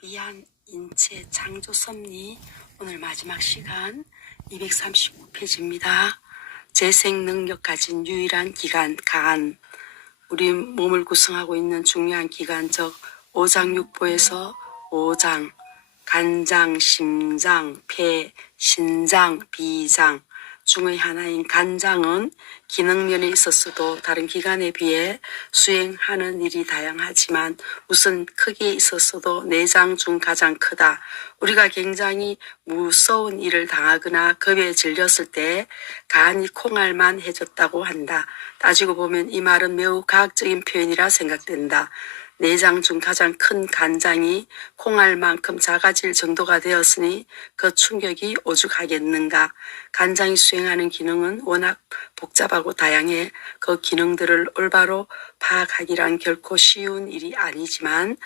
미안 인체 창조 섭리 오늘 마지막 시간 239페이지입니다. 재생 능력 가진 유일한 기관 간. 우리 몸을 구성하고 있는 중요한 기관 즉 오장육부에서 오장, 간장, 심장, 폐, 신장, 비장 중의 하나인 간장은 기능면에 있어서도 다른 기관에 비해 수행하는 일이 다양하지만 우선 크기에 있어서도 내장 중 가장 크다. 우리가 굉장히 무서운 일을 당하거나 겁에 질렸을 때 간이 콩알만 해줬다고 한다. 따지고 보면 이 말은 매우 과학적인 표현이라 생각된다. 내장 중 가장 큰 간장이 콩알만큼 작아질 정도가 되었으니 그 충격이 오죽하겠는가. 간장이 수행하는 기능은 워낙 복잡하고 다양해 그 기능들을 올바로 파악하기란 결코 쉬운 일이 아니지만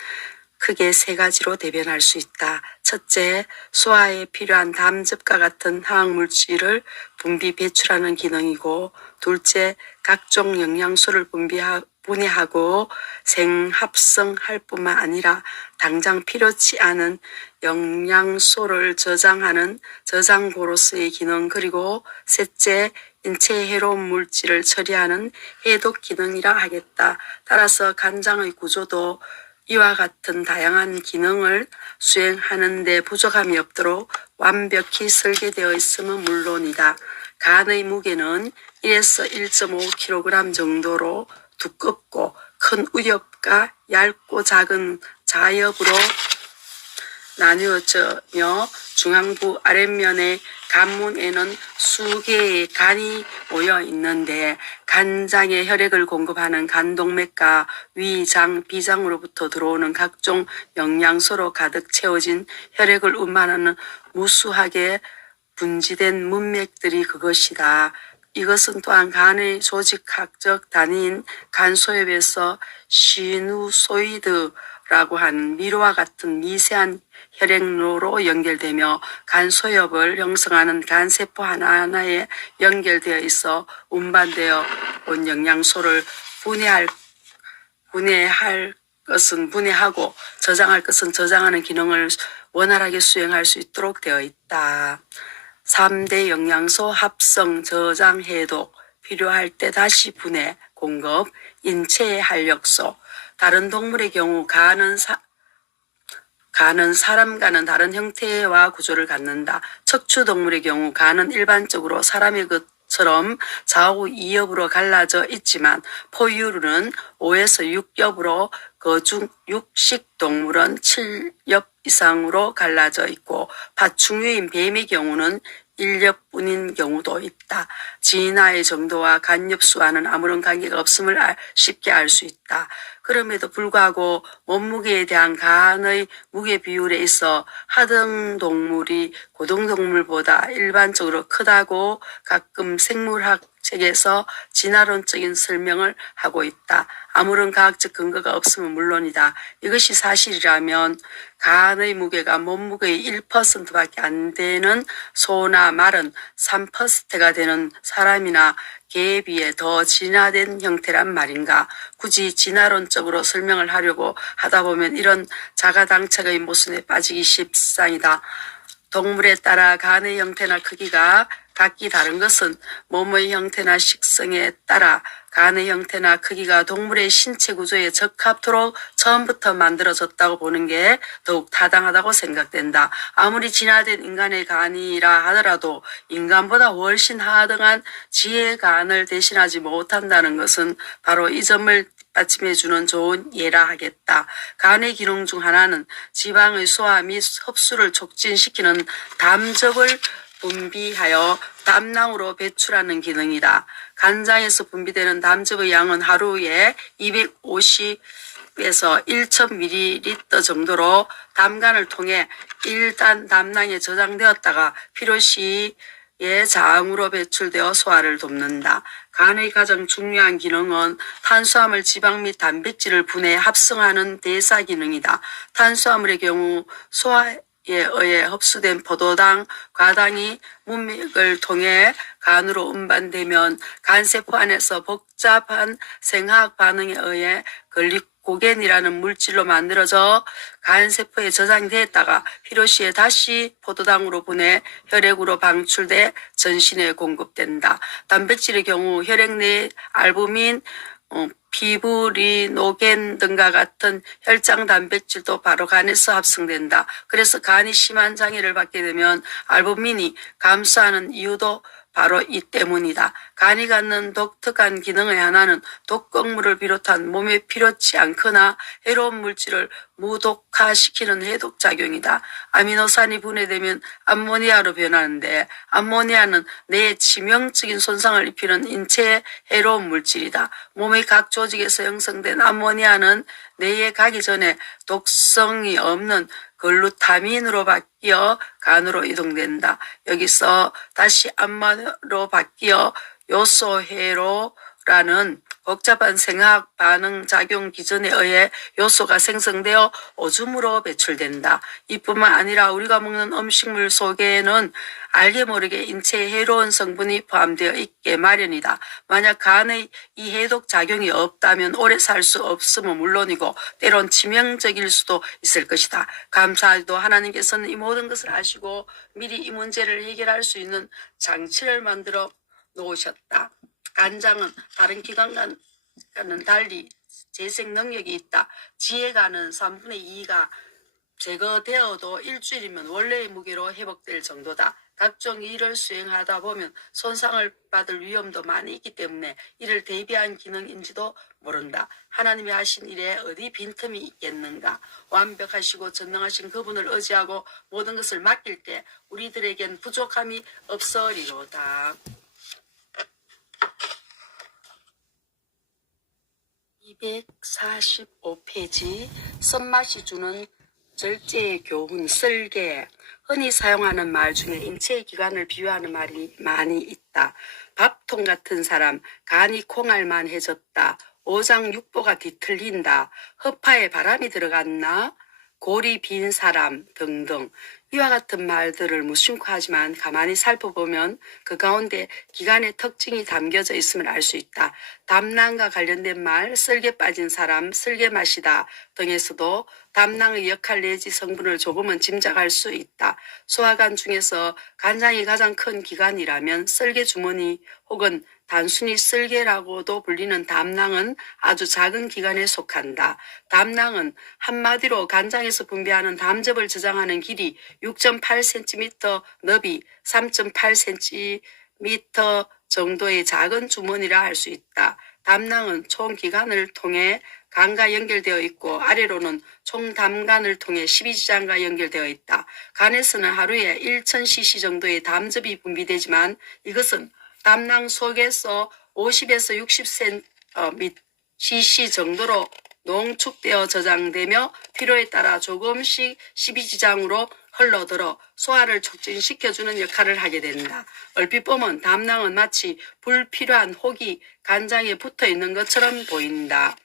크게 세 가지로 대변할 수 있다. 첫째, 소화에 필요한 담즙과 같은 화학물질을 분비 배출하는 기능이고, 둘째, 각종 영양소를 분해하고 생합성할 뿐만 아니라 당장 필요치 않은 영양소를 저장하는 저장고로서의 기능, 그리고 셋째, 인체에 해로운 물질을 처리하는 해독 기능이라 하겠다. 따라서 간장의 구조도 이와 같은 다양한 기능을 수행하는 데 부족함이 없도록 완벽히 설계되어 있음은 물론이다. 간의 무게는 1에서 1.5kg 정도로 두껍고 큰 우엽과 얇고 작은 자엽으로 나뉘어지며 중앙부 아랫면의 간문에는 수개의 간이 모여 있는데 간장에 혈액을 공급하는 간동맥과 위, 장, 비장으로부터 들어오는 각종 영양소로 가득 채워진 혈액을 운반하는 무수하게 분지된 문맥들이 그것이다. 이것은 또한 간의 조직학적 단위인 간소엽에서 시누소이드라고 하는 미로와 같은 미세한 혈액로로 연결되며 간소엽을 형성하는 간세포 하나하나에 연결되어 있어 운반되어 온 영양소를 분해하고 저장할 것은 저장하는 기능을 원활하게 수행할 수 있도록 되어 있다. 3대 영양소 합성, 저장, 해독, 필요할 때 다시 분해, 공급, 인체의 활력소. 다른 동물의 경우 간은 사람과는 다른 형태와 구조를 갖는다. 척추동물의 경우 간은 일반적으로 사람의 것처럼 좌우 2옆으로 갈라져 있지만 포유류는 5에서 6옆으로 그중 육식동물은 7옆 이상으로 갈라져 있고 파충류인 뱀의 경우는 1옆뿐인 경우도 있다. 진화의 정도와 간 엽수와는 아무런 관계가 없음을 쉽게 알 수 있다. 그럼에도 불구하고 몸무게에 대한 간의 무게 비율에 있어 하등동물이 고등동물보다 일반적으로 크다고 가끔 생물학 책에서 진화론적인 설명을 하고 있다. 아무런 과학적 근거가 없으면 물론이다. 이것이 사실이라면 간의 무게가 몸무게의 1%밖에 안 되는 소나 말은 3%가 되는 사람이나 개에 비해 더 진화된 형태란 말인가. 굳이 진화론적으로 설명을 하려고 하다 보면 이런 자가당착의 모순에 빠지기 십상이다. 동물에 따라 간의 형태나 크기가 각기 다른 것은 몸의 형태나 식성에 따라 간의 형태나 크기가 동물의 신체 구조에 적합토록 처음부터 만들어졌다고 보는 게 더욱 타당하다고 생각된다. 아무리 진화된 인간의 간이라 하더라도 인간보다 훨씬 하등한 지혜의 간을 대신하지 못한다는 것은 바로 이 점을 뒷받침해주는 좋은 예라 하겠다. 간의 기능 중 하나는 지방의 소화 및 흡수를 촉진시키는 담즙을 분비하여 담낭으로 배출하는 기능이다. 간장에서 분비되는 담즙의 양은 하루에 250에서 1000ml 정도로 담관을 통해 1단 담낭에 저장되었다가 필요시에 장으로 배출되어 소화를 돕는다. 간의 가장 중요한 기능은 탄수화물, 지방 및 단백질을 분해 합성하는 대사 기능이다. 탄수화물의 경우 소화에 의해 흡수된 포도당, 과당이 문맥을 통해 간으로 운반되면 간세포 안에서 복잡한 생화학 반응에 의해 글루코겐이라는 물질로 만들어져 간세포에 저장되었다가 필요 시에 다시 포도당으로 분해 혈액으로 방출돼 전신에 공급된다. 단백질의 경우 혈액 내 알부민, 피브리노겐 등과 같은 혈장 단백질도 바로 간에서 합성된다. 그래서 간이 심한 장애를 받게 되면 알부민이 감소하는 이유도 바로 이 때문이다. 간이 갖는 독특한 기능의 하나는 독극물을 비롯한 몸에 필요치 않거나 해로운 물질을 무독화시키는 해독작용이다. 아미노산이 분해되면 암모니아로 변하는데 암모니아는 뇌에 치명적인 손상을 입히는 인체에 해로운 물질이다. 몸의 각 조직에서 형성된 암모니아는 뇌에 가기 전에 독성이 없는 글루타민으로 바뀌어 간으로 이동된다. 여기서 다시 암마로 바뀌어 요소회로라는 복잡한 생학 반응 작용 기전에 의해 요소가 생성되어 오줌으로 배출된다. 이뿐만 아니라 우리가 먹는 음식물 속에는 알게 모르게 인체에 해로운 성분이 포함되어 있게 마련이다. 만약 간의 이 해독 작용이 없다면 오래 살 수 없음은 물론이고 때론 치명적일 수도 있을 것이다. 감사하게도 하나님께서는 이 모든 것을 아시고 미리 이 문제를 해결할 수 있는 장치를 만들어 놓으셨다. 간장은 다른 기관과는 달리 재생 능력이 있다. 지혜간은 3분의 2가 제거되어도 일주일이면 원래의 무게로 회복될 정도다. 각종 일을 수행하다 보면 손상을 받을 위험도 많이 있기 때문에 이를 대비한 기능인지도 모른다. 하나님이 하신 일에 어디 빈틈이 있겠는가. 완벽하시고 전능하신 그분을 의지하고 모든 것을 맡길 때 우리들에겐 부족함이 없으리로다. 245페이지 쓴맛이 주는 절제의 교훈 쓸개. 흔히 사용하는 말 중에 인체의 기관을 비유하는 말이 많이 있다. 밥통 같은 사람, 간이 콩알만해졌다. 오장육부가 뒤틀린다. 허파에 바람이 들어갔나? 골이 빈 사람 등등. 이와 같은 말들을 무심코 하지만 가만히 살펴보면 그 가운데 기관의 특징이 담겨져 있음을 알 수 있다. 담낭과 관련된 말, 쓸개 빠진 사람, 쓸개 맛이다 등에서도 담낭의 역할 내지 성분을 조금은 짐작할 수 있다. 소화관 중에서 간장이 가장 큰 기관이라면 쓸개 주머니 혹은 단순히 쓸개라고도 불리는 담낭은 아주 작은 기관에 속한다. 담낭은 한마디로 간장에서 분비하는 담즙을 저장하는 길이 6.8cm, 너비 3.8cm 정도의 작은 주머니라 할 수 있다. 담낭은 총 기관을 통해 간과 연결되어 있고 아래로는 총담관을 통해 12지장과 연결되어 있다. 간에서는 하루에 1000cc 정도의 담즙이 분비되지만 이것은 담낭 속에서 50에서 60cc 정도로 농축되어 저장되며 필요에 따라 조금씩 12지장으로 흘러들어 소화를 촉진시켜주는 역할을 하게 된다. 얼핏 보면 담낭은 마치 불필요한 혹이 간장에 붙어있는 것처럼 보인다.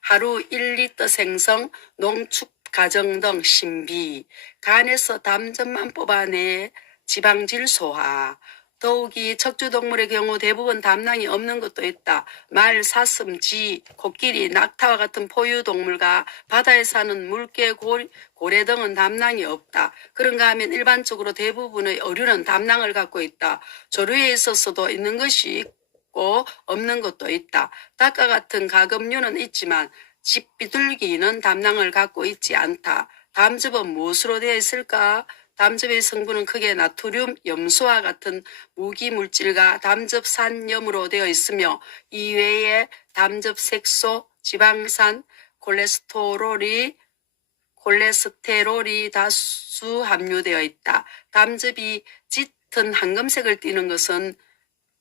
하루 1리터 생성, 농축 과정 등 신비, 간에서 담즙만 뽑아내 지방질 소화, 더욱이 척추동물의 경우 대부분 담낭이 없는 것도 있다. 말, 사슴, 쥐, 코끼리, 낙타와 같은 포유동물과 바다에 사는 물개, 고래 등은 담낭이 없다. 그런가 하면 일반적으로 대부분의 어류는 담낭을 갖고 있다. 조류에 있어서도 있는 것이 있고 없는 것도 있다. 닭과 같은 가금류는 있지만 집비둘기는 담낭을 갖고 있지 않다. 담즙은 무엇으로 되어 있을까? 담즙의 성분은 크게 나트륨, 염소와 같은 무기물질과 담즙산염으로 되어 있으며 이외에 담즙 색소, 지방산, 콜레스테롤이 다수 함유되어 있다. 담즙이 짙은 황금색을 띠는 것은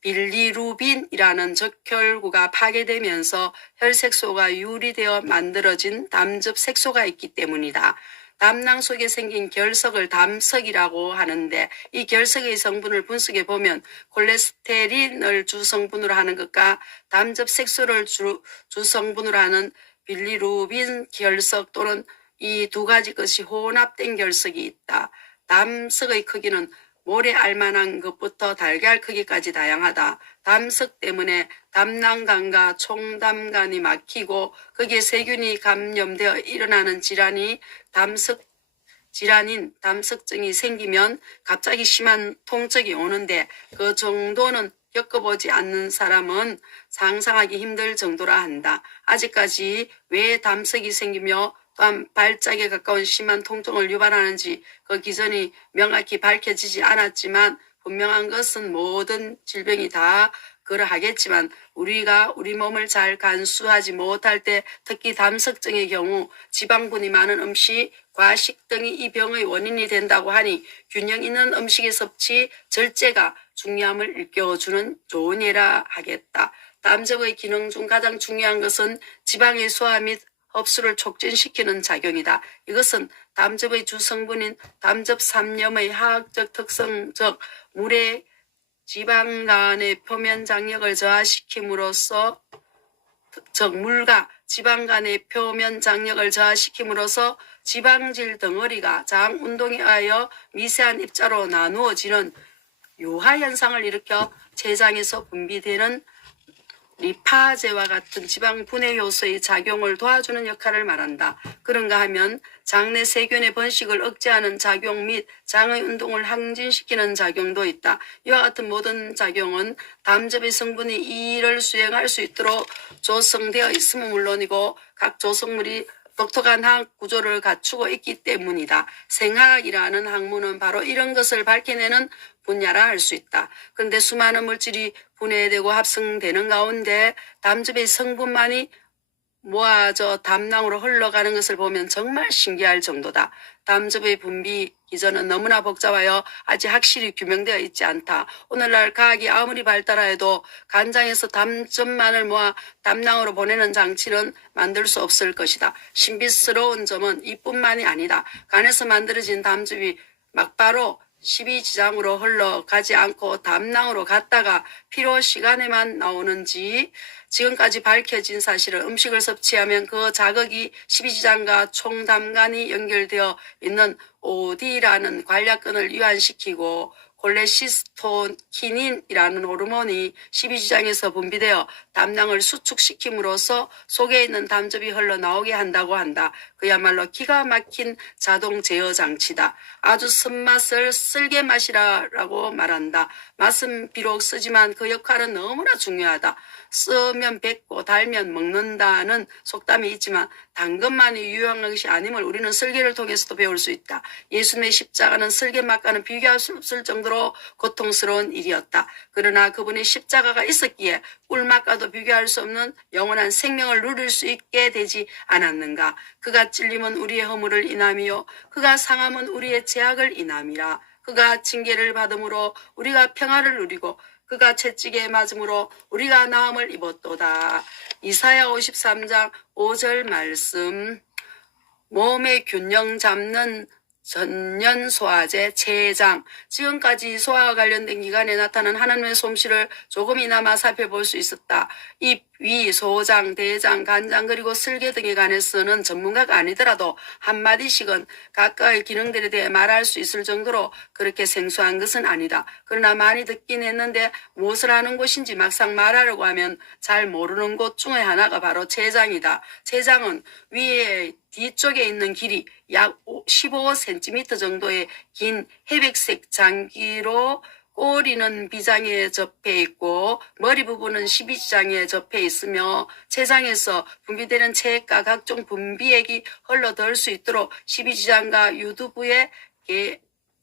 빌리루빈이라는 적혈구가 파괴되면서 혈색소가 유리되어 만들어진 담즙 색소가 있기 때문이다. 담낭 속에 생긴 결석을 담석이라고 하는데 이 결석의 성분을 분석해 보면 콜레스테린을 주성분으로 하는 것과 담즙 색소를 주성분으로 하는 빌리루빈 결석 또는 이 두 가지 것이 혼합된 결석이 있다. 담석의 크기는 모래 알만한 것부터 달걀 크기까지 다양하다. 담석 때문에 담낭관과 총담관이 막히고 거기에 세균이 감염되어 일어나는 질환인 담석증이 생기면 갑자기 심한 통증이 오는데 그 정도는 겪어보지 않는 사람은 상상하기 힘들 정도라 한다. 아직까지 왜 담석이 생기며 또한 발작에 가까운 심한 통증을 유발하는지 그 기전이 명확히 밝혀지지 않았지만 분명한 것은 모든 질병이 다 그러하겠지만 우리가 우리 몸을 잘 간수하지 못할 때 특히 담석증의 경우 지방분이 많은 음식, 과식 등이 이 병의 원인이 된다고 하니 균형 있는 음식의 섭취, 절제가 중요함을 일깨워주는 좋은 예라 하겠다. 담즙의 기능 중 가장 중요한 것은 지방의 소화 및 흡수를 촉진시키는 작용이다. 이것은 담즙의 주성분인 담즙삼염의 화학적 특성, 즉 물의 지방간의 표면 장력을 저하시킴으로써 물과 지방간의 표면 장력을 저하시킴으로써 지방질 덩어리가 장 운동에 의하여 미세한 입자로 나누어지는 유화 현상을 일으켜 췌장에서 분비되는 리파제와 같은 지방 분해 요소의 작용을 도와주는 역할을 말한다. 그런가 하면 장내 세균의 번식을 억제하는 작용 및 장의 운동을 항진시키는 작용도 있다. 이와 같은 모든 작용은 담즙의 성분이 이 일을 수행할 수 있도록 조성되어 있음은 물론이고 각 조성물이 독특한 화학 구조를 갖추고 있기 때문이다. 생화학이라는 학문은 바로 이런 것을 밝혀내는 분야라 할 수 있다. 그런데 수많은 물질이 분해되고 합성되는 가운데 담즙의 성분만이 모아져 담낭으로 흘러가는 것을 보면 정말 신기할 정도다. 담즙의 분비 기전은 너무나 복잡하여 아직 확실히 규명되어 있지 않다. 오늘날 과학이 아무리 발달하여도 간장에서 담즙만을 모아 담낭으로 보내는 장치는 만들 수 없을 것이다. 신비스러운 점은 이뿐만이 아니다. 간에서 만들어진 담즙이 막바로 십이지장으로 흘러가지 않고 담낭으로 갔다가 필요 시간에만 나오는지 지금까지 밝혀진 사실은 음식을 섭취하면 그 자극이 십이지장과 총담관이 연결되어 있는 OD라는 관략근을 이완시키고 콜레시스토키닌이라는 호르몬이 십이지장에서 분비되어 담낭을 수축시킴으로써 속에 있는 담즙이 흘러나오게 한다고 한다. 그야말로 기가 막힌 자동 제어 장치다. 아주 쓴맛을 쓸개 맛이라고 말한다. 맛은 비록 쓰지만 그 역할은 너무나 중요하다. 쓰면 뱉고 달면 먹는다는 속담이 있지만 당근만이 유용한 것이 아님을 우리는 쓸개를 통해서도 배울 수 있다. 예수님의 십자가는 쓸개 맛과는 비교할 수 없을 정도로 고통스러운 일이었다. 그러나 그분의 십자가가 있었기에 꿀맛과도 비교할 수 없는 영원한 생명을 누릴 수 있게 되지 않았는가. 그가 찔림은 우리의 허물을 인함이요 그가 상함은 우리의 죄악을 인함이라. 그가 징계를 받음으로 우리가 평화를 누리고 그가 채찍에 맞음으로 우리가 나음을 입었도다. 이사야 53장 5절 말씀. 몸의 균형 잡는 전년 소화제 췌장. 지금까지 소화와 관련된 기관에 나타난 하나님의 솜씨를 조금이나마 살펴볼 수 있었다. 입, 위, 소장, 대장, 간장 그리고 슬개 등에 관해서는 전문가가 아니더라도 한마디씩은 각각의 기능들에 대해 말할 수 있을 정도로 그렇게 생소한 것은 아니다. 그러나 많이 듣긴 했는데 무엇을 하는 곳인지 막상 말하려고 하면 잘 모르는 곳 중에 하나가 바로 췌장이다. 췌장은 위에 뒤쪽에 있는 길이 약 15cm 정도의 긴 회백색 장기로 꼬리는 비장에 접해 있고 머리 부분은 십이지장에 접해 있으며 췌장에서 분비되는 체액과 각종 분비액이 흘러들 수 있도록 십이지장과 유두부에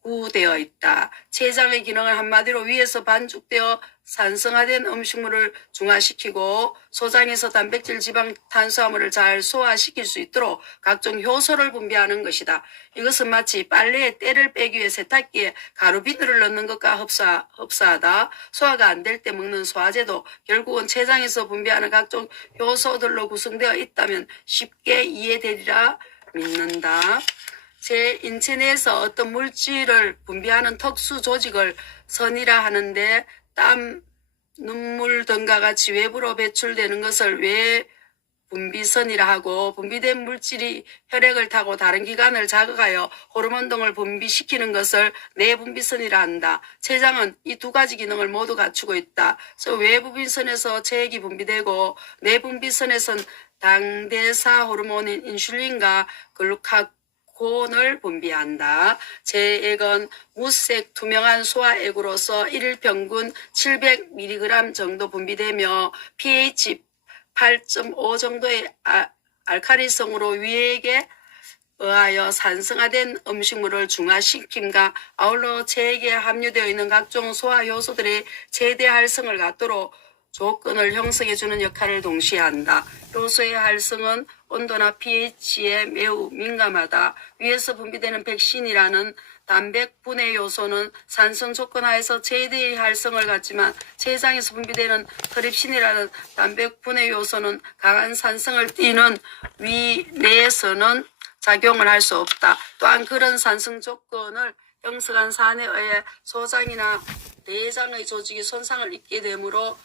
구되어 있다. 췌장의 기능을 한마디로 위에서 반죽되어 산성화된 음식물을 중화시키고 소장에서 단백질, 지방, 탄수화물을 잘 소화시킬 수 있도록 각종 효소를 분비하는 것이다. 이것은 마치 빨래에 때를 빼기 위해 세탁기에 가루 비누를 넣는 것과 흡사하다. 소화가 안 될 때 먹는 소화제도 결국은 췌장에서 분비하는 각종 효소들로 구성되어 있다면 쉽게 이해되리라 믿는다. 제 인체 내에서 어떤 물질을 분비하는 특수 조직을 선이라 하는데 땀, 눈물 등과 같이 외부로 배출되는 것을 분비선이라 하고, 분비된 물질이 혈액을 타고 다른 기관을 자극하여 호르몬 등을 분비시키는 것을 내분비선이라 한다. 췌장은 이 두 가지 기능을 모두 갖추고 있다. 그래서 외분비선에서 체액이 분비되고, 내분비선에선 당대사 호르몬인 인슐린과 글루카곤을 분비한다. 체액은 무색 투명한 소화액으로서 1일 평균 700mg 정도 분비되며 pH 8.5 정도의 알칼리성으로 위액에 의하여 산성화된 음식물을 중화시킴과 아울러 체액에 함유되어 있는 각종 소화 효소들의 최대 활성을 갖도록 조건을 형성해주는 역할을 동시에 한다. 효소의 활성은 온도나 pH에 매우 민감하다. 위에서 분비되는 백신이라는 단백 분해 요소는 산성 조건 하에서 최대의 활성을 갖지만 췌장에서 분비되는 트립신이라는 단백 분해 요소는 강한 산성을 띠는 위 내에서는 작용을 할 수 없다. 또한 그런 산성 조건을 형성한 산에 의해 소장이나 내장의 조직이 손상을 입게 되므로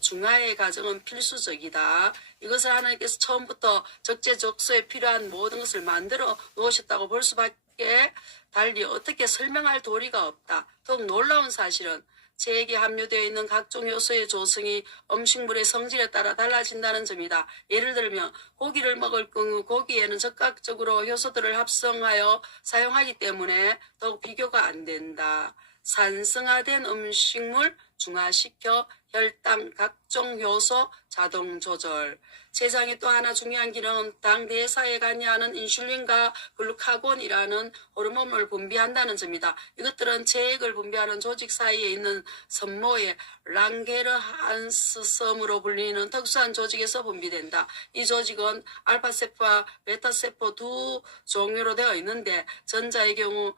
중화의 과정은 필수적이다. 이것을 하나님께서 처음부터 적재적소에 필요한 모든 것을 만들어 놓으셨다고 볼 수밖에 달리 어떻게 설명할 도리가 없다. 더욱 놀라운 사실은 체액에 함유되어 있는 각종 요소의 조성이 음식물의 성질에 따라 달라진다는 점이다. 예를 들면 고기를 먹을 경우 고기에는 적극적으로 효소들을 합성하여 사용하기 때문에 더욱 비교가 안 된다. 산성화된 음식물 중화시켜 혈당, 각종 효소 자동 조절. 췌장의 또 하나 중요한 기능은 당 대사에 관여하는 인슐린과 글루카곤이라는 호르몬을 분비한다는 점이다. 이것들은 체액을 분비하는 조직 사이에 있는 섬모의 랑게르한스섬으로 불리는 특수한 조직에서 분비된다. 이 조직은 알파세포와 베타세포 두 종류로 되어 있는데 전자의 경우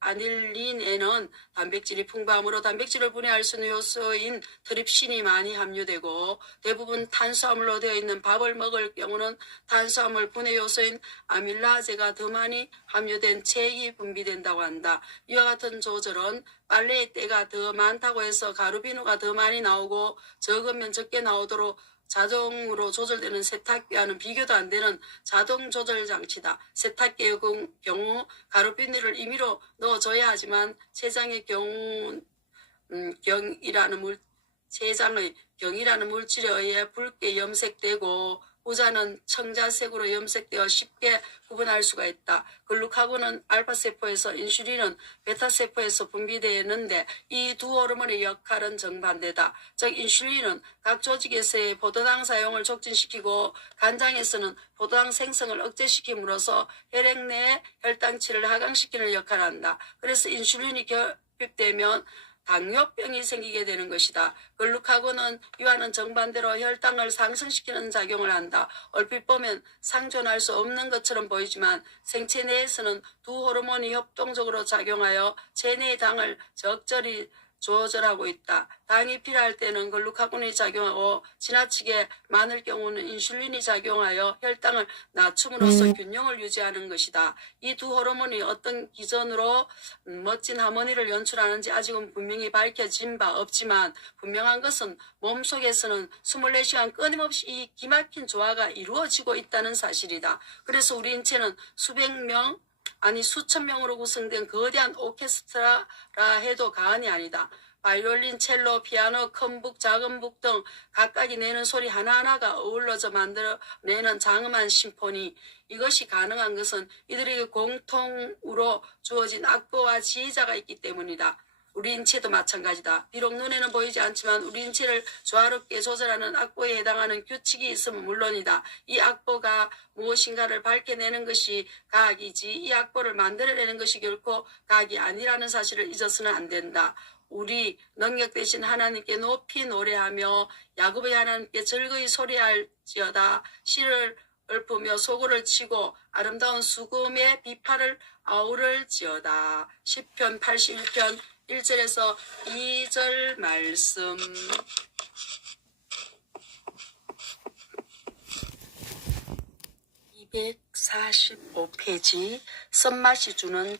아닐린에는 단백질이 풍부하므로 단백질을 분해할 수 있는 요소인 트립신이 많이 함유되고 대부분 탄수화물로 되어 있는 밥을 먹을 경우는 탄수화물 분해 요소인 아밀라제가 더 많이 함유된 체액이 분비된다고 한다. 이와 같은 조절은 빨래의 때가 더 많다고 해서 가루비누가 더 많이 나오고 적으면 적게 나오도록 자동으로 조절되는 세탁기와는 비교도 안 되는 자동 조절 장치다. 세탁기의 경우 가루비누를 임의로 넣어줘야 하지만 췌장의 경우 췌장의 경이라는 물질에 의해 붉게 염색되고 후자는 청자색으로 염색되어 쉽게 구분할 수가 있다. 글루카곤은 알파세포에서 인슐린은 베타세포에서 분비되는데 이 두 호르몬의 역할은 정반대다. 즉 인슐린은 각 조직에서의 포도당 사용을 촉진시키고 간장에서는 포도당 생성을 억제시킴으로써 혈액 내 혈당치를 하강시키는 역할을 한다. 그래서 인슐린이 결핍되면 당뇨병이 생기게 되는 것이다. 글루카곤은 이와는 정반대로 혈당을 상승시키는 작용을 한다. 얼핏 보면 상존할 수 없는 것처럼 보이지만 생체 내에서는 두 호르몬이 협동적으로 작용하여 체내의 당을 적절히 조절하고 있다. 당이 필요할 때는 글루카곤이 작용하고 지나치게 많을 경우는 인슐린이 작용하여 혈당을 낮춤으로써 균형을 유지하는 것이다. 이 두 호르몬이 어떤 기전으로 멋진 하모니를 연출하는지 아직은 분명히 밝혀진 바 없지만 분명한 것은 몸속에서는 24시간 끊임없이 이 기막힌 조화가 이루어지고 있다는 사실이다. 그래서 우리 인체는 수백 명 아니 수천 명으로 구성된 거대한 오케스트라라 해도 과언이 아니다. 바이올린, 첼로, 피아노, 큰 북, 작은 북 등 각각이 내는 소리 하나하나가 어우러져 만들어내는 장엄한 심포니. 이것이 가능한 것은 이들에게 공통으로 주어진 악보와 지휘자가 있기 때문이다. 우리 인체도 마찬가지다. 비록 눈에는 보이지 않지만 우리 인체를 조화롭게 조절하는 악보에 해당하는 규칙이 있으면 물론이다. 이 악보가 무엇인가를 밝혀내는 것이 과학이지 이 악보를 만들어내는 것이 결코 과학이 아니라는 사실을 잊어서는 안 된다. 우리 능력 대신 하나님께 높이 노래하며 야곱의 하나님께 즐거이 소리할지어다. 시를 읊으며 소고를 치고 아름다운 수금의 비파를 아우를지어다. 시편 81편 1절에서 2절 말씀. 245페이지 쓴맛이 주는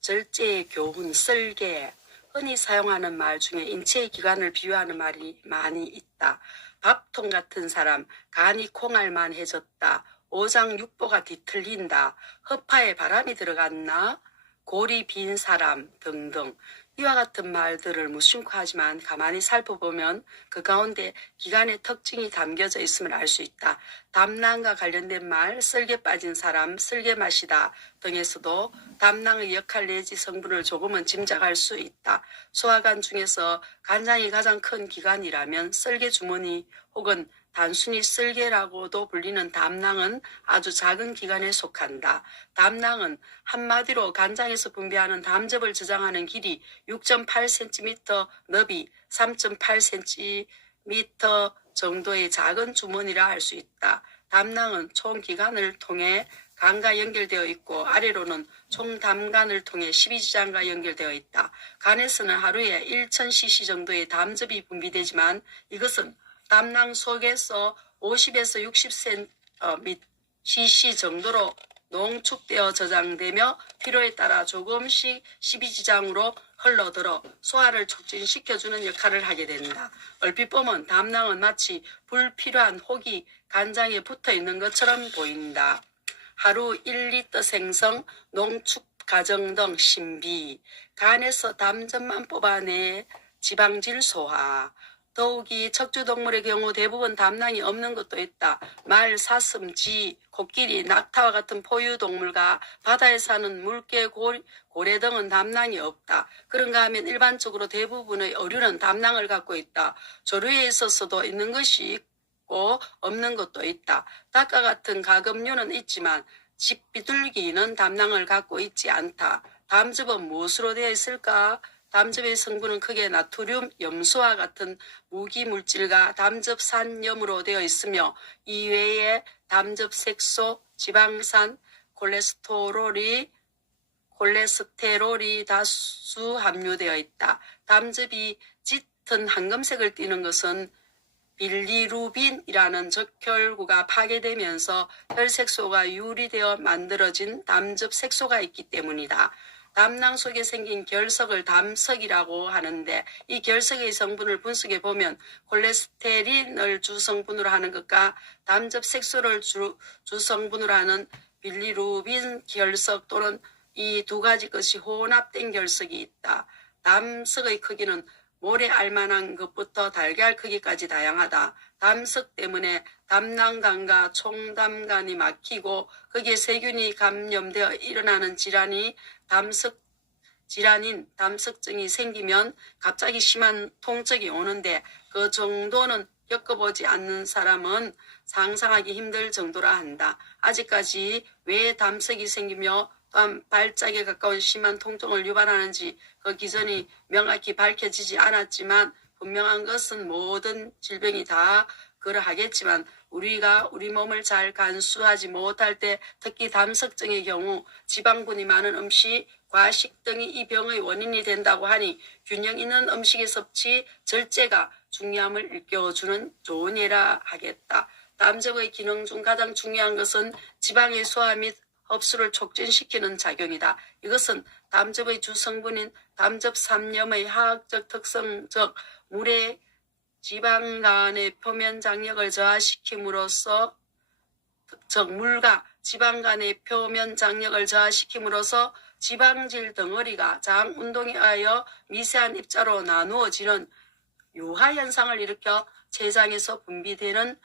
절제의 교훈 설계. 흔히 사용하는 말 중에 인체의 기관을 비유하는 말이 많이 있다. 밥통 같은 사람, 간이 콩알만해졌다. 오장육부가 뒤틀린다. 허파에 바람이 들어갔나? 골이 빈 사람 등등 이와 같은 말들을 무심코 하지만 가만히 살펴보면 그 가운데 기간의 특징이 담겨져 있음을 알 수 있다. 담낭과 관련된 말, 쓸개 빠진 사람, 쓸개 맛이다 등에서도 담낭의 역할 내지 성분을 조금은 짐작할 수 있다. 소화관 중에서 간장이 가장 큰 기관이라면 쓸개 주머니 혹은 단순히 쓸개라고도 불리는 담낭은 아주 작은 기관에 속한다. 담낭은 한마디로 간장에서 분비하는 담즙을 저장하는 길이 6.8cm, 너비 3.8cm 정도의 작은 주머니라 할 수 있다. 담낭은 총기관을 통해 간과 연결되어 있고 아래로는 총담간을 통해 12지장과 연결되어 있다. 간에서는 하루에 1000cc 정도의 담즙이 분비되지만 이것은 담낭 속에서 50에서 60cc 정도로 농축되어 저장되며 필요에 따라 조금씩 12지장으로 흘러들어 소화를 촉진시켜주는 역할을 하게 된다. 얼핏 보면 담낭은 마치 불필요한 혹이 간장에 붙어있는 것처럼 보인다. 하루 1리터 생성, 농축 과정 등 신비, 간에서 담즙만 뽑아내 지방질 소화, 더욱이 척추동물의 경우 대부분 담낭이 없는 것도 있다. 말, 사슴, 쥐, 코끼리, 낙타와 같은 포유동물과 바다에 사는 물개, 고래 등은 담낭이 없다. 그런가 하면 일반적으로 대부분의 어류는 담낭을 갖고 있다. 조류에 있어서도 있는 것이 있고 없는 것도 있다. 닭과 같은 가금류는 있지만 집비둘기는 담낭을 갖고 있지 않다. 담즙은 무엇으로 되어 있을까? 담즙의 성분은 크게 나트륨, 염소와 같은 무기물질과 담즙산염으로 되어 있으며 이외에 담즙 색소, 지방산, 콜레스테롤이 다수 함유되어 있다. 담즙이 짙은 황금색을 띠는 것은 빌리루빈이라는 적혈구가 파괴되면서 혈색소가 유리되어 만들어진 담즙 색소가 있기 때문이다. 담낭 속에 생긴 결석을 담석이라고 하는데 이 결석의 성분을 분석해 보면 콜레스테린을 주성분으로 하는 것과 담즙 색소를 주성분으로 하는 빌리루빈 결석 또는 이 두 가지 것이 혼합된 결석이 있다. 담석의 크기는 모래 알만한 것부터 달걀 크기까지 다양하다. 담석 때문에 담낭관과 총담관이 막히고 거기에 세균이 감염되어 일어나는 질환인 담석증이 생기면 갑자기 심한 통증이 오는데 그 정도는 겪어보지 않는 사람은 상상하기 힘들 정도라 한다. 아직까지 왜 담석이 생기며 또한 발작에 가까운 심한 통증을 유발하는지 그 기전이 명확히 밝혀지지 않았지만 분명한 것은 모든 질병이 다 그러하겠지만 우리가 우리 몸을 잘 간수하지 못할 때 특히 담석증의 경우 지방분이 많은 음식, 과식 등이 이 병의 원인이 된다고 하니 균형 있는 음식의 섭취, 절제가 중요함을 일깨워주는 좋은 예라 하겠다. 담즙의 기능 중 가장 중요한 것은 지방의 소화 및 흡수를 촉진시키는 작용이다. 이것은 담즙의 주성분인 담즙산염의 화학적 특성, 즉 물의 지방간의 표면 장력을 저하시킴으로써 물과 지방간의 표면 장력을 저하시킴으로써 지방질 덩어리가 장 운동에 의하여 미세한 입자로 나누어지는 유화 현상을 일으켜 췌장에서 분비되는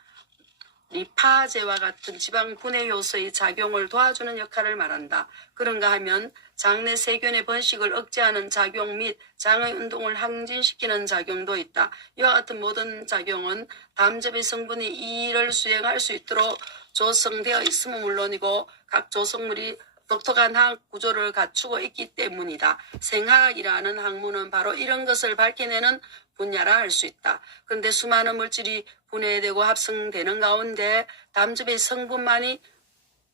리파제와 같은 지방 분해 요소의 작용을 도와주는 역할을 말한다. 그런가 하면 장내 세균의 번식을 억제하는 작용 및 장의 운동을 항진시키는 작용도 있다. 이와 같은 모든 작용은 담즙의 성분이 이 일을 수행할 수 있도록 조성되어 있음은 물론이고 각 조성물이 독특한 화학 구조를 갖추고 있기 때문이다. 생화학이라는 학문은 바로 이런 것을 밝혀내는 분야라 할 수 있다. 그런데 수많은 물질이 분해되고 합성되는 가운데 담즙의 성분만이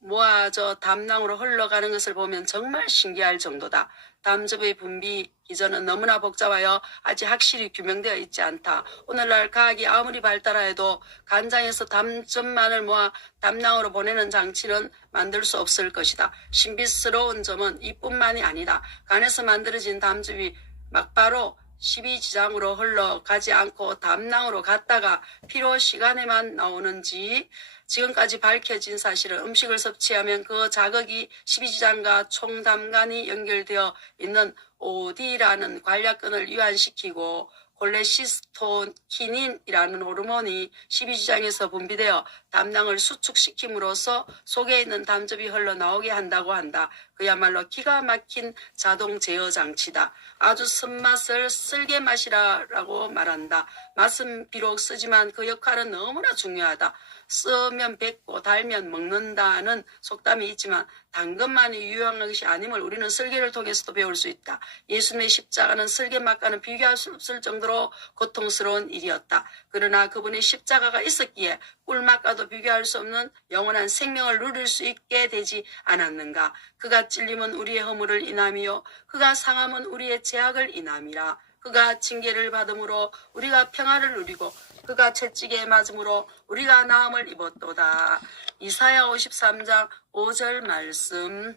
모아져 담낭으로 흘러가는 것을 보면 정말 신기할 정도다. 담즙의 분비 기전은 너무나 복잡하여 아직 확실히 규명되어 있지 않다. 오늘날 과학이 아무리 발달하여도 간장에서 담즙만을 모아 담낭으로 보내는 장치는 만들 수 없을 것이다. 신비스러운 점은 이뿐만이 아니다. 간에서 만들어진 담즙이 막바로 십이지장으로 흘러가지 않고 담낭으로 갔다가 필요 시간에만 나오는지 지금까지 밝혀진 사실은 음식을 섭취하면 그 자극이 십이지장과 총담관이 연결되어 있는 OD라는 관략근을 이완시키고 콜레시스토키닌이라는 호르몬이 십이지장에서 분비되어 담낭을 수축시킴으로써 속에 있는 담즙이 흘러나오게 한다고 한다. 그야말로 기가 막힌 자동 제어 장치다. 아주 쓴맛을 쓸개 맛이라고 말한다. 맛은 비록 쓰지만 그 역할은 너무나 중요하다. 쓰면 뱉고 달면 먹는다는 속담이 있지만 당근만이 유용한 것이 아님을 우리는 쓸개를 통해서도 배울 수 있다. 예수님의 십자가는 쓸개 맛과는 비교할 수 없을 정도로 고통스러운 일이었다. 그러나 그분의 십자가가 있었기에 꿀맛과도 비교할 수 없는 영원한 생명을 누릴 수 있게 되지 않았는가. 그가 찔림은 우리의 허물을 인함이요 그가 상함은 우리의 죄악을 인함이라. 그가 징계를 받음으로 우리가 평화를 누리고 그가 채찍에 맞음으로 우리가 나음을 입었도다. 이사야 53장 5절 말씀.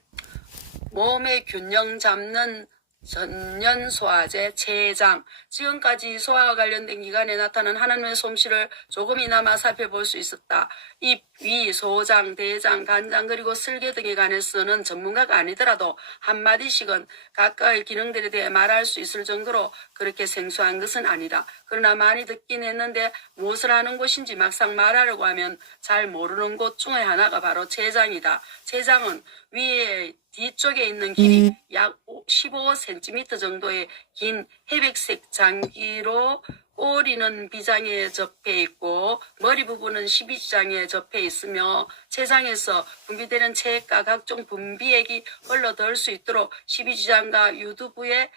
몸의 균형 잡는 전년 소화제 체장. 지금까지 소화와 관련된 기관에 나타난 하나님의 솜씨를 조금이나마 살펴볼 수 있었다. 입, 위, 소장, 대장, 간장 그리고 슬개 등에 관해서는 전문가가 아니더라도 한마디씩은 각각의 기능들에 대해 말할 수 있을 정도로 그렇게 생소한 것은 아니라 그러나 많이 듣긴 했는데 무엇을 하는 곳인지 막상 말하려고 하면 잘 모르는 곳 중에 하나가 바로 체장이다. 체장은 위에 뒤쪽에 있는 길이 약 15cm 정도의 긴 회백색 장기로 꼬리는 비장에 접해 있고 머리 부분은 십이지장에 접해 있으며 체장에서 분비되는 체액과 각종 분비액이 흘러들 수 있도록 십이지장과 유두부에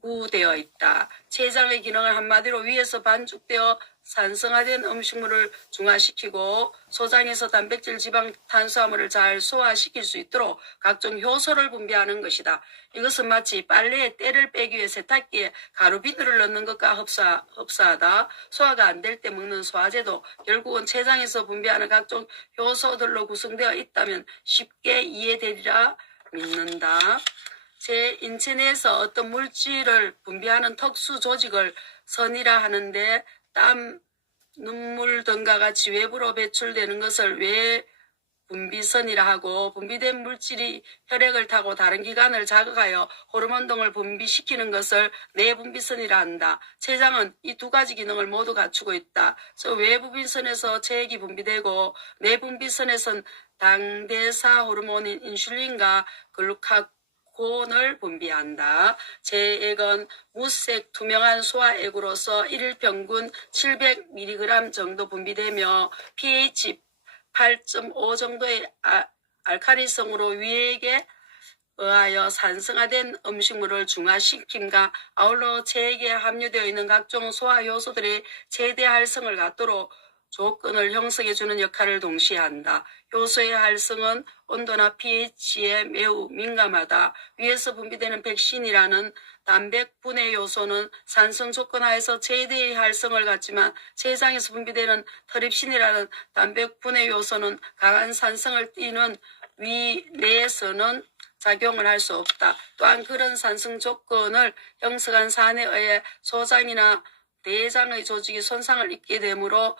구되어 있다. 체장의 기능을 한마디로 위에서 반죽되어 산성화된 음식물을 중화시키고 소장에서 단백질, 지방, 탄수화물을 잘 소화시킬 수 있도록 각종 효소를 분비하는 것이다. 이것은 마치 빨래에 때를 빼기 위해 세탁기에 가루 비누를 넣는 것과 흡사하다. 소화가 안 될 때 먹는 소화제도 결국은 체장에서 분비하는 각종 효소들로 구성되어 있다면 쉽게 이해되리라 믿는다. 제 인체 내에서 어떤 물질을 분비하는 특수 조직을 선이라 하는데 땀, 눈물 등과 같이 외부로 배출되는 것을 외분비선이라 하고 분비된 물질이 혈액을 타고 다른 기관을 자극하여 호르몬 등을 분비시키는 것을 내분비선이라 한다. 체장은 이 두 가지 기능을 모두 갖추고 있다. 외분비선에서 체액이 분비되고 내분비선에선 당대사 호르몬인 인슐린과 글루카곤을 분비한다. 체액은 무색 투명한 소화액으로서 1일 평균 700mg 정도 분비되며 pH 8.5 정도의 알칼리성으로 위액에 의하여 산성화된 음식물을 중화시킴과 아울러 체액에 함유되어 있는 각종 소화 효소들의 최대 활성을 갖도록 조건을 형성해주는 역할을 동시에 한다. 효소의 활성은 온도나 pH에 매우 민감하다. 위에서 분비되는 백신이라는 단백 분해 요소는 산성 조건 하에서 최대의 활성을 갖지만 췌장에서 분비되는 트립신이라는 단백 분해 요소는 강한 산성을 띠는 위 내에서는 작용을 할 수 없다. 또한 그런 산성 조건을 형성한 산에 의해 소장이나 대장의 조직이 손상을 입게 되므로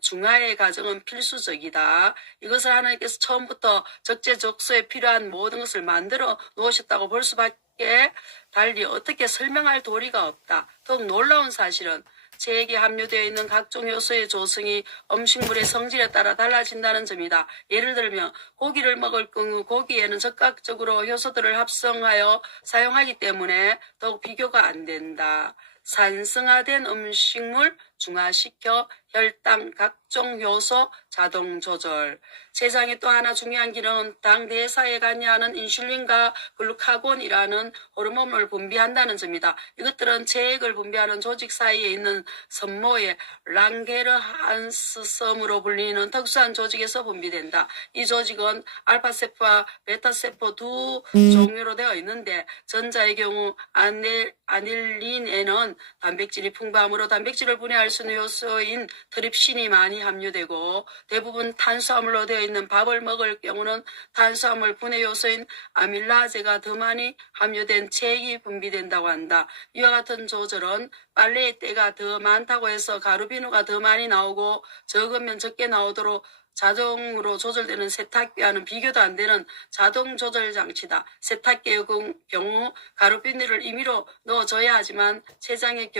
중화의 과정은 필수적이다. 이것을 하나님께서 처음부터 적재적소에 필요한 모든 것을 만들어 놓으셨다고 볼 수밖에 달리 어떻게 설명할 도리가 없다. 더욱 놀라운 사실은 체액에 함유되어 있는 각종 요소의 조성이 음식물의 성질에 따라 달라진다는 점이다. 예를 들면 고기를 먹을 경우 고기에는 적극적으로 효소들을 합성하여 사용하기 때문에 더욱 비교가 안 된다. 산성화된 음식물 중화시켜 혈당, 각종 효소 자동 조절. 췌장의 또 하나 중요한 기능은 당 대사에 관여하는 인슐린과 글루카곤이라는 호르몬을 분비한다는 점이다. 이것들은 체액을 분비하는 조직 사이에 있는 섬모의 랑게르한스섬으로 불리는 특수한 조직에서 분비된다. 이 조직은 알파세포와 베타세포 두 종류로 되어 있는데 전자의 경우 아닐린에는 단백질이 풍부하므로 단백질을 분해할 발전 요소인 트립신이 많이 함유되고 대부분 탄수화물로 되어 있는 밥을 먹을 경우는 탄수화물 분해 요소인 아밀라제가 더 많이 함유된 체액이 분비된다고 한다. 이와 같은 조절은 빨래의 때가 더 많다고 해서 가루 비누가 더 많이 나오고 적으면 적게 나오도록 자동으로 조절되는 세탁기와는 비교도 안 되는 자동 조절 장치다. 세탁기의 경우 가루 비누를 임의로 넣어줘야 하지만 세장의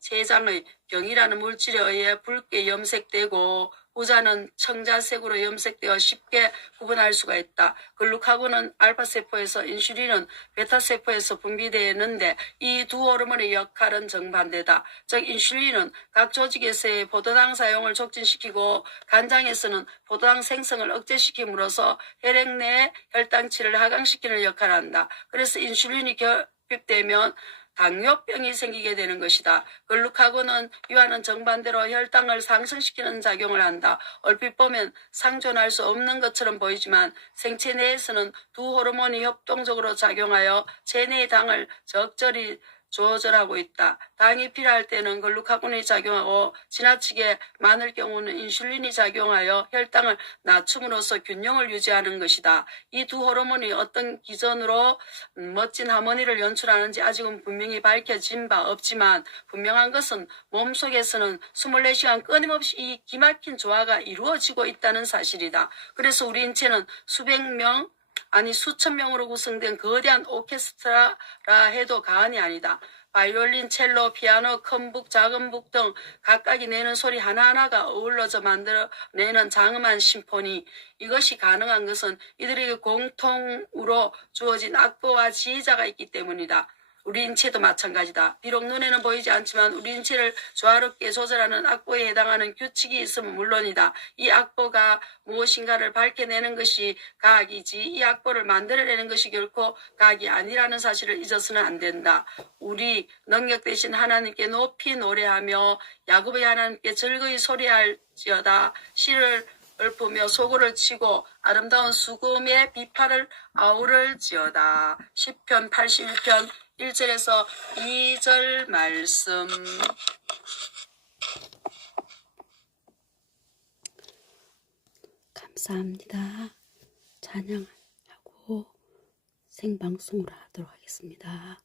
세장의 경이라는 물질에 의해 붉게 염색되고 후자는 청자색으로 염색되어 쉽게 구분할 수가 있다. 글루카곤은 알파세포에서, 인슐린은 베타세포에서 분비되는데 이 두 호르몬의 역할은 정반대다. 즉 인슐린은 각 조직에서의 포도당 사용을 촉진시키고 간장에서는 포도당 생성을 억제시킴으로써 혈액 내 혈당치를 하강시키는 역할을 한다. 그래서 인슐린이 결핍되면 당뇨병이 생기게 되는 것이다. 글루카곤은 이와는 정반대로 혈당을 상승시키는 작용을 한다. 얼핏 보면 상존할 수 없는 것처럼 보이지만 생체 내에서는 두 호르몬이 협동적으로 작용하여 체내의 당을 적절히 조절하고 있다. 당이 필요할 때는 글루카곤이 작용하고 지나치게 많을 경우는 인슐린이 작용하여 혈당을 낮춤으로써 균형을 유지하는 것이다. 이 두 호르몬이 어떤 기전으로 멋진 하모니를 연출하는지 아직은 분명히 밝혀진 바 없지만 분명한 것은 몸속에서는 24시간 끊임없이 이 기막힌 조화가 이루어지고 있다는 사실이다. 그래서 우리 인체는 수백 명 아니 수천 명으로 구성된 거대한 오케스트라라 해도 과언이 아니다. 바이올린, 첼로, 피아노, 큰 북, 작은 북 등 각각이 내는 소리 하나하나가 어우러져 만들어내는 장엄한 심포니. 이것이 가능한 것은 이들에게 공통으로 주어진 악보와 지휘자가 있기 때문이다. 우리 인체도 마찬가지다. 비록 눈에는 보이지 않지만 우리 인체를 조화롭게 조절하는 악보에 해당하는 규칙이 있으면 물론이다. 이 악보가 무엇인가를 밝혀내는 것이 과학이지 이 악보를 만들어내는 것이 결코 과학이 아니라는 사실을 잊어서는 안 된다. 우리 능력 대신 하나님께 높이 노래하며 야곱의 하나님께 즐거이 소리할지어다. 시를 읊으며 소고를 치고 아름다운 수금의 비파를 아우를지어다. 시편 81편 1절에서 2절 말씀. 감사합니다. 찬양하고 생방송으로 하도록 하겠습니다.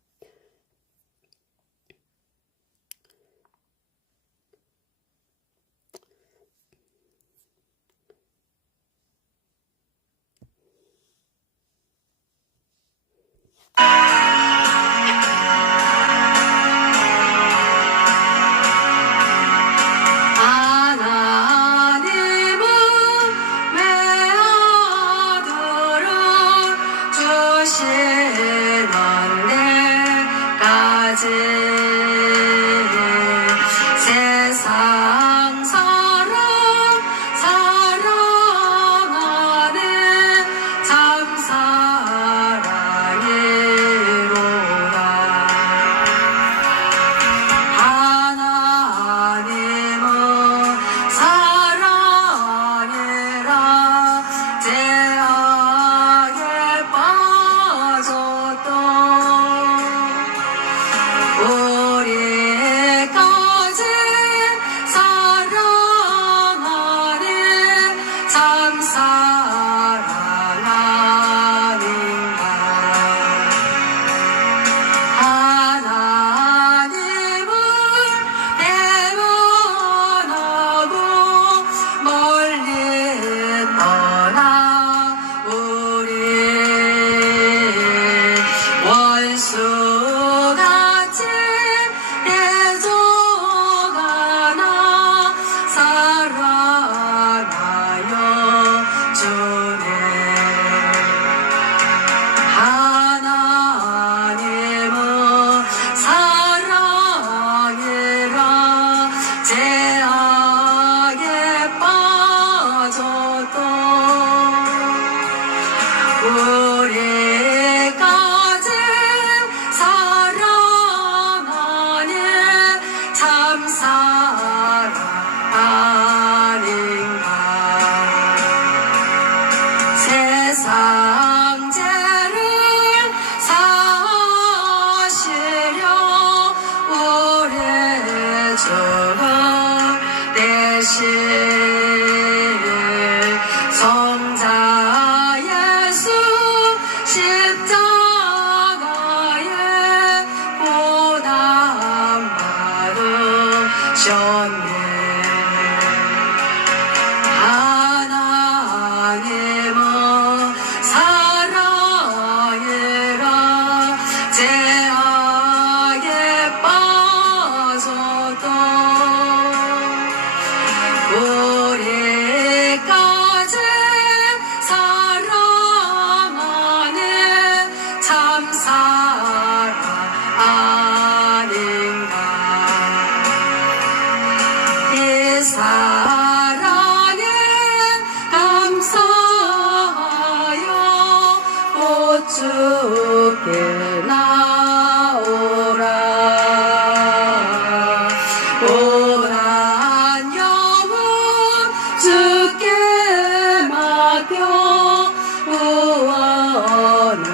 구원을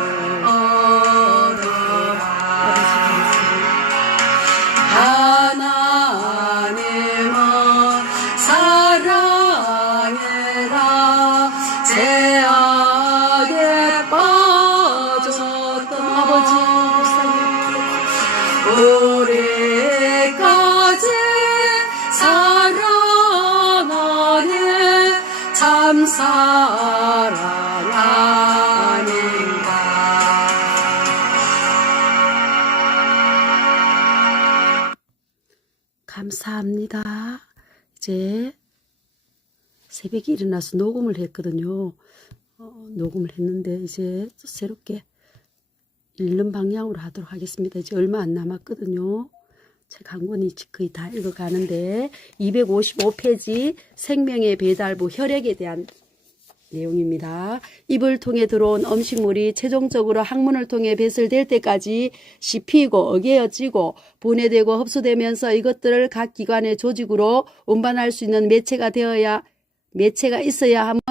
얻어라. 하나님은 사랑해라. 죄악에 빠졌던 아버지 우리까지 사랑하는 참 사랑 아닌가. 감사합니다. 이제 새벽에 일어나서 녹음을 했거든요. 녹음을 했는데 이제 새롭게 읽는 방향으로 하도록 하겠습니다. 이제 얼마 안 남았거든요. 책 한 권이 거의 다 읽어가는데 255페이지 생명의 배달부 혈액에 대한 내용입니다. 입을 통해 들어온 음식물이 최종적으로 항문을 통해 배설될 때까지 씹히고 어개어지고 분해되고 흡수되면서 이것들을 각 기관의 조직으로 운반할 수 있는 매체가 있어야 하면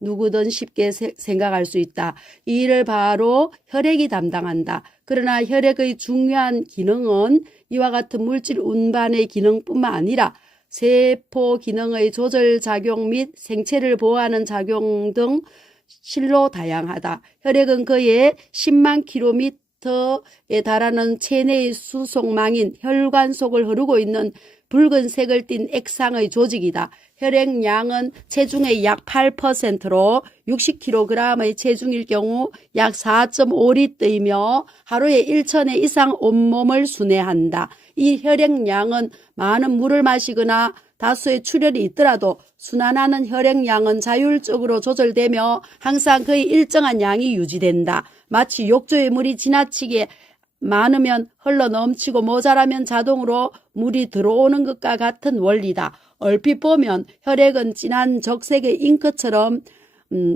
누구든 쉽게 생각할 수 있다. 이 일을 바로 혈액이 담당한다. 그러나 혈액의 중요한 기능은 이와 같은 물질 운반의 기능뿐만 아니라 세포 기능의 조절 작용 및 생체를 보호하는 작용 등 실로 다양하다. 혈액은 그의 10만 킬로미터에 달하는 체내의 수송망인 혈관 속을 흐르고 있는 붉은색을 띤 액상의 조직이다. 혈액량은 체중의 약 8%로 60kg의 체중일 경우 약 4.5리터이며 하루에 1,000회 이상 온몸을 순회한다. 이 혈액량은 많은 물을 마시거나 다수의 출혈이 있더라도 순환하는 혈액량은 자율적으로 조절되며 항상 거의 일정한 양이 유지된다. 마치 욕조에 물이 지나치게 많으면 흘러 넘치고 모자라면 자동으로 물이 들어오는 것과 같은 원리다. 얼핏 보면 혈액은 진한 적색의 잉크처럼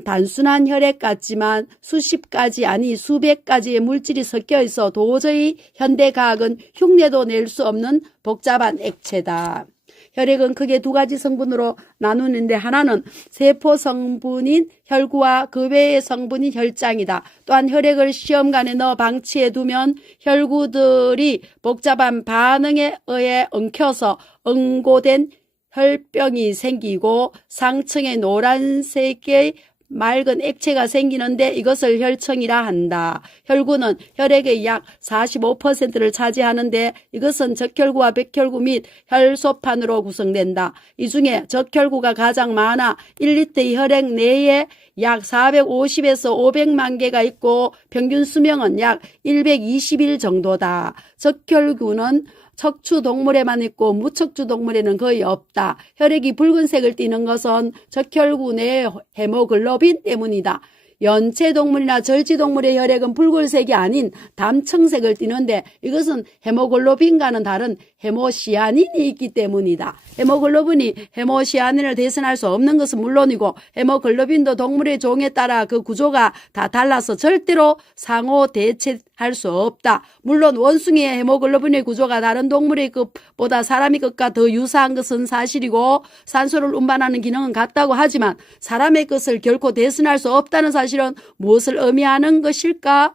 단순한 혈액 같지만 수십 가지 아니 수백 가지의 물질이 섞여 있어 도저히 현대과학은 흉내도 낼 수 없는 복잡한 액체다. 혈액은 크게 두 가지 성분으로 나누는데 하나는 세포 성분인 혈구와 그 외의 성분인 혈장이다. 또한 혈액을 시험관에 넣어 방치해 두면 혈구들이 복잡한 반응에 의해 엉켜서 응고된 혈병이 생기고 상층에 노란색의 맑은 액체가 생기는데 이것을 혈청이라 한다. 혈구는 혈액의 약 45%를 차지하는데 이것은 적혈구와 백혈구 및 혈소판으로 구성된다. 이 중에 적혈구가 가장 많아 1리터의 혈액 내에 약 450에서 500만 개가 있고 평균 수명은 약 120일 정도다. 적혈구는 척추 동물에만 있고 무척추 동물에는 거의 없다. 혈액이 붉은색을 띠는 것은 적혈구 내의 헤모글로빈 때문이다. 연체동물이나 절지동물의 혈액은 붉은색이 아닌 담청색을 띠는데 이것은 헤모글로빈과는 다른 헤모시아닌이 있기 때문이다. 헤모글로빈이 헤모시아닌을 대신할 수 없는 것은 물론이고 헤모글로빈도 동물의 종에 따라 그 구조가 다 달라서 절대로 상호 대체할 수 없다. 물론 원숭이의 헤모글로빈의 구조가 다른 동물의 것보다 사람의 것과 더 유사한 것은 사실이고 산소를 운반하는 기능은 같다고 하지만 사람의 것을 결코 대신할 수 없다는 사실은 무엇을 의미하는 것일까?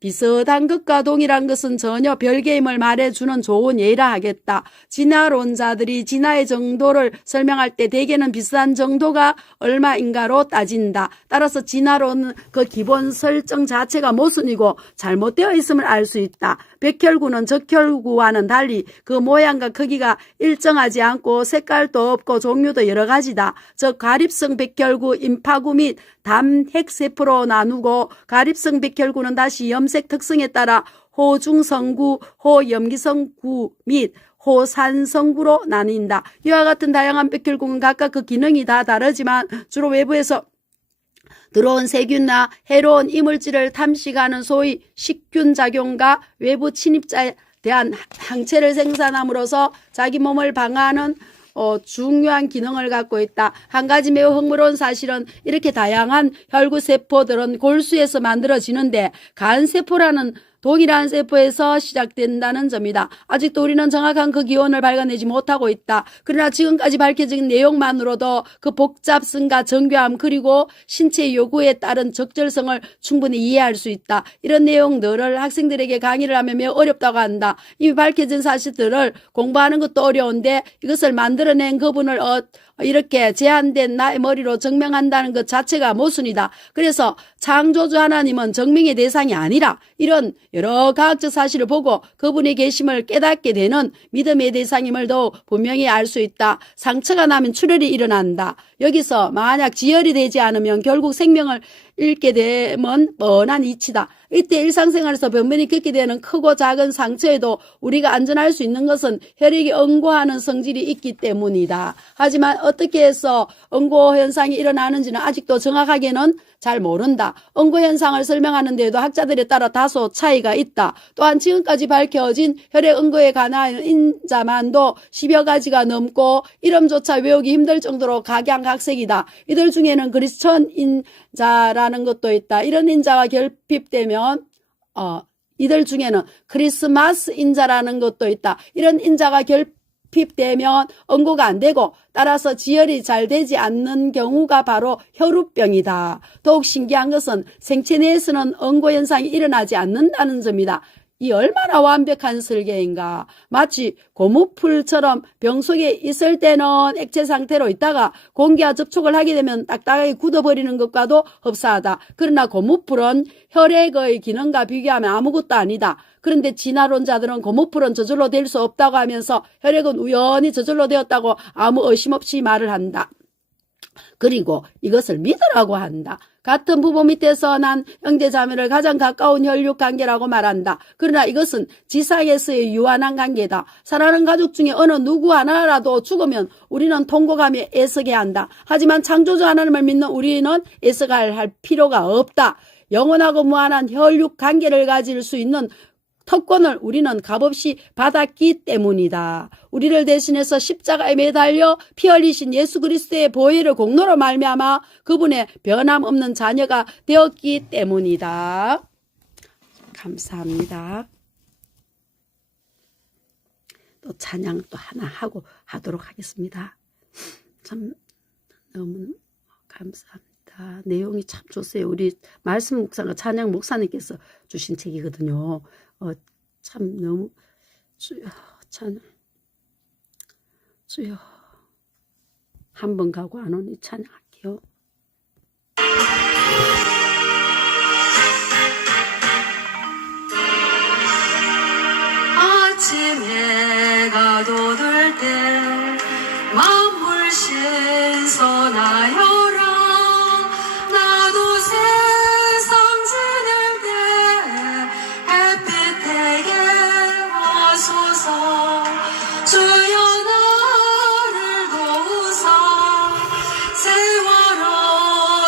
비슷한 것과 동일한 것은 전혀 별개임을 말해주는 좋은 예라 하겠다. 진화론자들이 진화의 정도를 설명할 때 대개는 비슷한 정도가 얼마인가로 따진다. 따라서 진화론은 그 기본 설정 자체가 모순이고 잘못되어 있음을 알 수 있다. 백혈구는 적혈구와는 달리 그 모양과 크기가 일정하지 않고 색깔도 없고 종류도 여러 가지다. 즉 가립성 백혈구, 임파구 및 담핵세포로 나누고 가립성 백혈구는 다시 염색 특성에 따라 호중성구, 호염기성구 및 호산성구로 나뉜다. 이와 같은 다양한 백혈구는 각각 그 기능이 다 다르지만 주로 외부에서 들어온 세균이나 해로운 이물질을 탐식하는 소위 식균작용과 외부 침입자에 대한 항체를 생산함으로써 자기 몸을 방어하는 중요한 기능을 갖고 있다. 한 가지 매우 흥미로운 사실은 이렇게 다양한 혈구세포들은 골수에서 만들어지는데 간세포라는 동일한 세포에서 시작된다는 점이다. 아직도 우리는 정확한 그 기원을 발견하지 못하고 있다. 그러나 지금까지 밝혀진 내용만으로도 그 복잡성과 정교함 그리고 신체 요구에 따른 적절성을 충분히 이해할 수 있다. 이런 내용들을 학생들에게 강의를 하면 매우 어렵다고 한다. 이미 밝혀진 사실들을 공부하는 것도 어려운데 이것을 만들어낸 그분을 이렇게 제한된 나의 머리로 증명한다는 것 자체가 모순이다. 그래서 창조주 하나님은 증명의 대상이 아니라 이런 여러 과학적 사실을 보고 그분의 계심을 깨닫게 되는 믿음의 대상임을 더욱 분명히 알 수 있다. 상처가 나면 출혈이 일어난다. 여기서 만약 지혈이 되지 않으면 결국 생명을 잃게 되면 뻔한 이치다. 이때 일상생활에서 변변히 겪게 되는 크고 작은 상처에도 우리가 안전할 수 있는 것은 혈액이 응고하는 성질이 있기 때문이다. 하지만 어떻게 해서 응고 현상이 일어나는지는 아직도 정확하게는 잘 모른다. 응고 현상을 설명하는 데에도 학자들에 따라 다소 차이가 있다. 또한 지금까지 밝혀진 혈액 응고에 관한 인자만도 10여 가지가 넘고 이름조차 외우기 힘들 정도로 각양각색이다. 이들 중에는 그리스천 인자라는 것도 있다. 이런 인자가 결핍되면 이들 중에는 크리스마스 인자라는 것도 있다. 이런 인자가 결핍되면 응고가 안 되고 따라서 지혈이 잘 되지 않는 경우가 바로 혈우병이다. 더욱 신기한 것은 생체 내에서는 응고 현상이 일어나지 않는다는 점이다. 이 얼마나 완벽한 설계인가. 마치 고무풀처럼 병 속에 있을 때는 액체 상태로 있다가 공기와 접촉을 하게 되면 딱딱하게 굳어버리는 것과도 흡사하다. 그러나 고무풀은 혈액의 기능과 비교하면 아무것도 아니다. 그런데 진화론자들은 고무풀은 저절로 될 수 없다고 하면서 혈액은 우연히 저절로 되었다고 아무 의심 없이 말을 한다. 그리고 이것을 믿으라고 한다. 같은 부모 밑에서 난 형제자매를 가장 가까운 혈육 관계라고 말한다. 그러나 이것은 지상에서의 유한한 관계다. 사랑하는 가족 중에 어느 누구 하나라도 죽으면 우리는 통곡하며 애쓰게 한다. 하지만 창조주 하나님을 믿는 우리는 애써할 필요가 없다. 영원하고 무한한 혈육 관계를 가질 수 있는 특권을 우리는 값없이 받았기 때문이다. 우리를 대신해서 십자가에 매달려 피 흘리신 예수 그리스도의 보혈의 공로로 말미암아 그분의 변함없는 자녀가 되었기 때문이다. 감사합니다. 또 찬양 또 하나 하도록 하겠습니다. 참 너무 감사합니다. 내용이 참 좋으세요. 우리 말씀 묵상과 찬양 목사님께서 주신 책이거든요. 참 너무 주여 찬양 주여 한 번 가고 안 오니 찬양할게요. 아침 해가 돋을 때 만물 신선하여라. 나도 세상 지낼 때 햇빛 되게 하소서. 주여 나를 도우사 세월호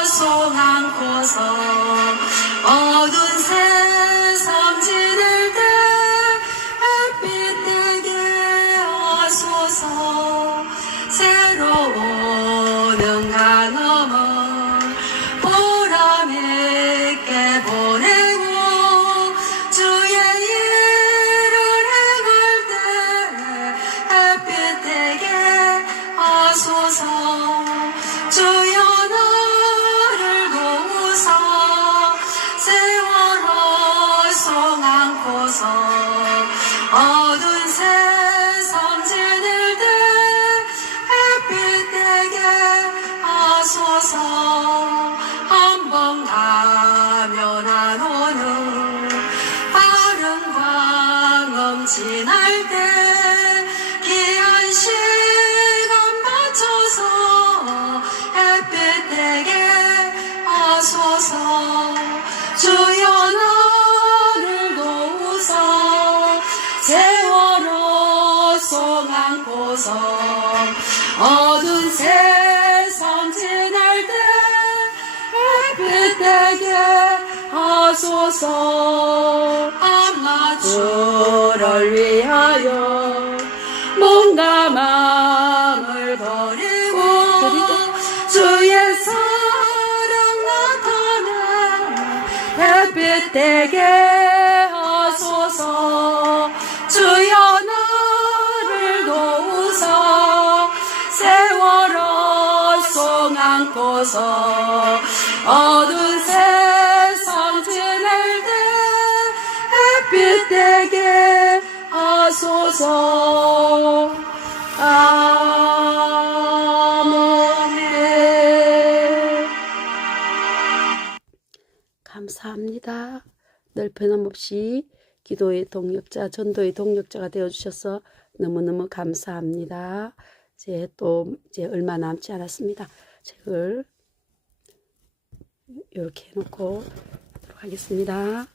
속 안고서 어두운 세상 지낼 때 햇빛 되게 하소서. 새로운 강험을 보람 있게 보내고 주의 일을 행할 때 햇빛 되게 하소서. 주여 나를 도우사 세월호 속 안고서 어두운 세상 지낼 때 햇빛 되게 하소서. 한 번 가면 안 오는 빠른 광음 지날 때 귀한 시간 맞춰서 햇빛 되게 하소서. 주여 나를 도우사 세월호 속 안고서 어두운 세상 지날 때 햇빛 되게 하소서. 아마 주를 위하여 몸과 마음을 버리고 주의 사랑 나타내 햇빛 되게 하소서. 하소서. 주여 나를 도우사. 세월호 송 안고서 어두운 세상 지낼 때 햇빛 되게 하소서. 아멘. 감사합니다. 늘 변함없이 기도의 동력자, 전도의 동력자가 되어주셔서 너무너무 감사합니다. 이제 얼마 남지 않았습니다. 책을 이렇게 해놓고 하도록 하겠습니다.